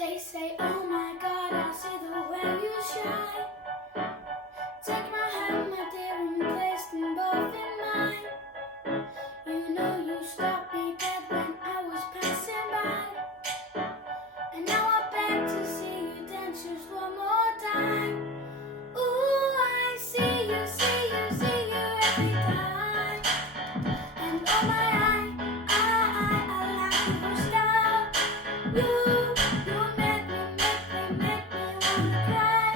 They say, oh my God, I see the way you shine. Take my hand, my dear, and place them both in mine. You know you stopped me dead when I was passing by. And now I beg to see you dance just one more time. Ooh, I see you, see you, see you every time. And oh my, I like your style. You make me wanna cry.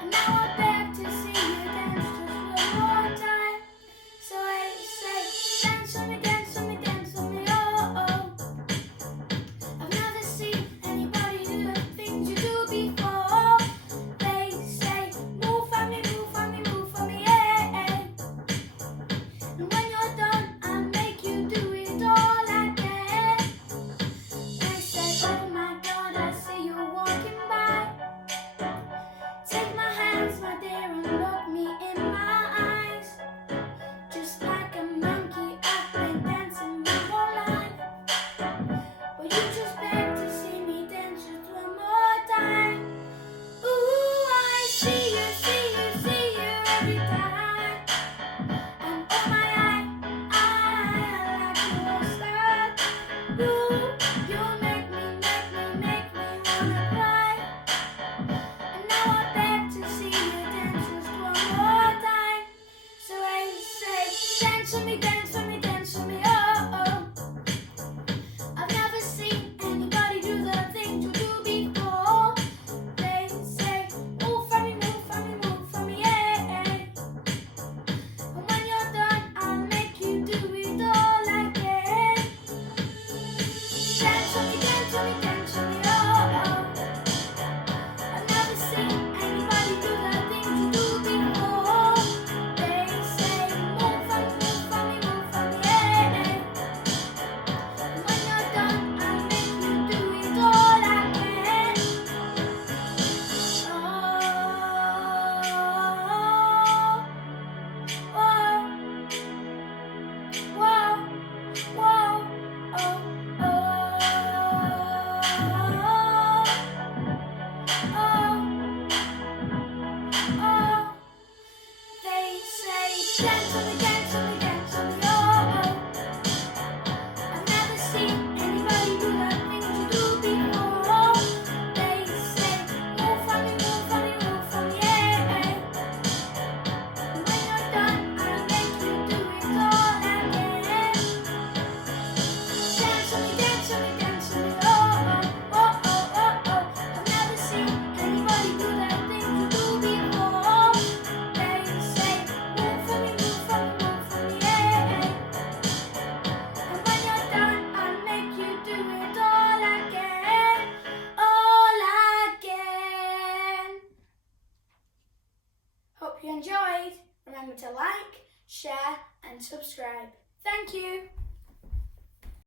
And now I beg to see you dance just one more time. So I say, dance with me, dance with me, dance with me, oh, oh. I've never seen anybody do the things you do before. They say, move for me, move for me, move for me, yeah. And when you're done, I'll make you do it all again. They say, oh my God, I see you walking by. Take my hands, my dear, and look me in my eyes. Just like a monkey, I've been dancing my whole life. But you just beg to see me dance just one more time. Ooh, I see you, see you, see you every time. And oh my, I like your style. You make me wanna cry. And now I beg to see you dance just one more time. So I say, dance with me, dance with me, dance with me, oh, oh. I've never seen anybody do the things you do before. They say, move for me, move for me, move for me, yeah. And when you're done, I'll make you do it all again. Dance with me, dance with me, dance with me, oh, oh. I've never seen anybody do the things you do before. They say, move for me, move for me, move for me, yeah. And when you're done, I'll make you do it all again. They say, dance with me, dance with me, dance with me, oh, oh. I've never seen anybody do the things you do before. They say, move for me, move for me, move for me, yeah. And when you're done, I'll make you do it all again. Dance with me, dance with me, dance with me, oh, oh, oh, oh, oh, oh. I've never seen anybody do the things you do before. They say, move for me, move for me, move for me, yeah. And when you're done, I'll make you do it all again, all again. Hope you enjoyed. Remember to like, share, and subscribe. Thank you.